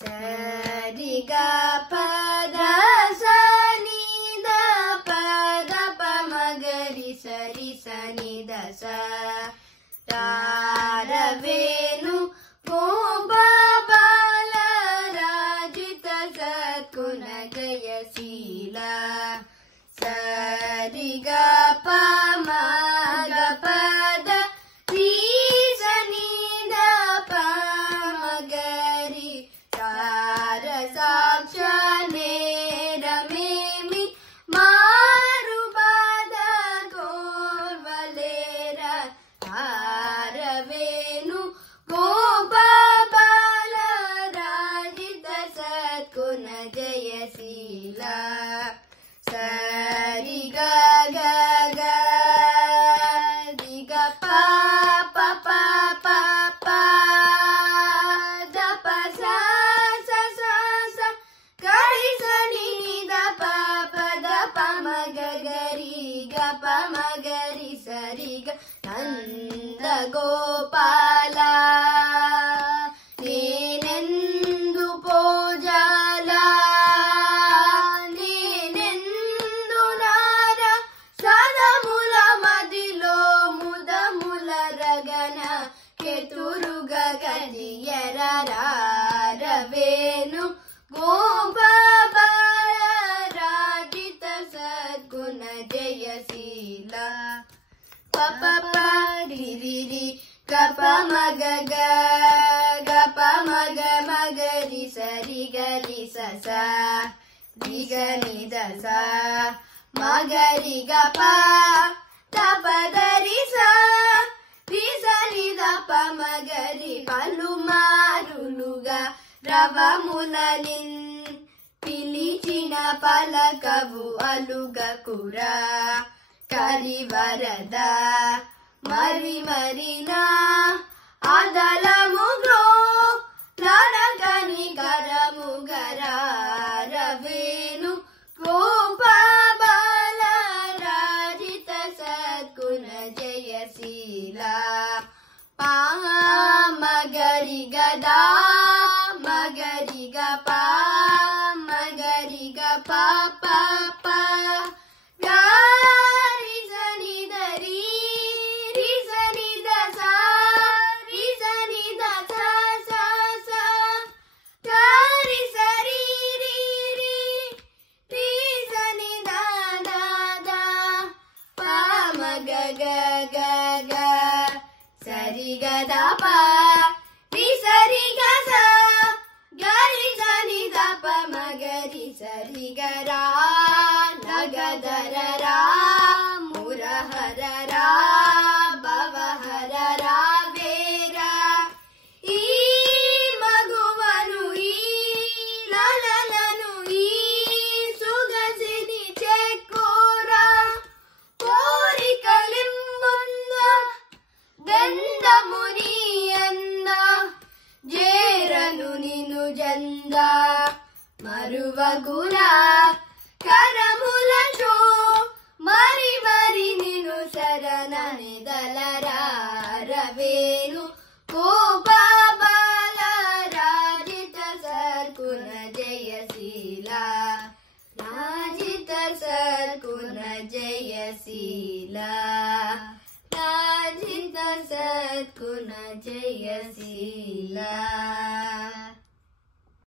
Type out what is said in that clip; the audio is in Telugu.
ಸರಿ ಗ ಪದ ಸ ನಿ ದ ಪದ ಪ ಮಗರಿ ಸರಿ ಸ ನಿ ದ ಸ ರಾರವೇನು ಗೋಪ ಬಾಲ ರಾಜಿತ ಸತ್ಕುಣ ಜಯಶೀಲ ಸರಿ ಗ ಪ ಮ ಗ ಪದ ರಿ ಸ ನಿ ದ ಪ ಮಗರಿ ಸಾರ ಸಾಕ್ಷ ನೇರ ಮೇಮಿ ಮಾರು ಪಾದ ಕೋರ್ವಲೇರ ತಾರವೇನು ಗೋಪ ಬಾಲ ರಾಜಿತ ಸತ್ಕುಣ ಜಯಶೀಲ ಸರಿ ಗ ಗ ಗ ದಿ ಗ ಪ ಪ ಪ ಪ ಪ ದ ಪ ಸ ಸ ಸ ಸ ಗರಿ ಸ ನಿ ನಿ ದ ಪ ಪ ದ ಪ ಮ ಗ ಗರಿ ಗ ಪ ಮ ಗರಿ ಸರಿ ಗ ನಂದ ಗೋಪಾಲ ನೀನೆಂದು ಪೋಜಾಲ ನೀನೆಂದು ನಾರ ಸದ ಮುಲ ಮದಿಲೋ ಮುದ ಮುಲ ರಗನ ಕೆತುರುಗ ಗಲಿಯರ ರಾರವೇನು ಗೋಪ ಬಾಲ ರಾಜಿತ ಸದ್ಗುಣ ಜಯಶೀಲ ಪ ಪ ಪ ರಿ ರಿ ರಿ ಗ ಪ ಮ ಗ ಗ ಗ ಪ ಮ ಗ ಮ ಗ ರಿ ಸ ರಿ ಗ ರಿ ಸ ಸ ರಿ ಗ ನಿ ದ ಸ ಮ ಗ ರಿ ಗ ಪ ದ ಪ ದ ರಿ ಸ ನಿ ದ ಪ ಮ ಗ ರಿ ಪಲು ಮಾರುಲುಗ ರವ ಮುಲಲಿನ್ పిలిచిన పలకవు అలుగ కుర కరివరద మరి మరినా అదలముగ్రో నరగని కరముగరారవేను గోప బాల రాజిత సద్గుణ జయశీల పామగరి గదా మగరి గ పా మగరి గ పా పా పా రి స ని ద రి రి స ని ద సా రి స ని ద సా సా సా రి స రి రి రి రి స ని ద ద ద పా మ గ గ గ గ సరి గ ద పా రి సరి గ సా గరి స ని ద ప మ గరి సరి గ రా నగదర రా మురహర రా భవహర రా వేర ఈ మగువను ఈ లలలను ఈ సుగసిని చెక్కోరా కోరికలింబొన్న దండముని అన్న జేరను నిను జంద మరువగున కరములచో మరి మరి నిను శరణని దలరారవేను గోప బాల రాజిత సద్గుణ జయశీల రాజిత సద్గుణ జయశీల రాజిత సద్గుణ జయశీల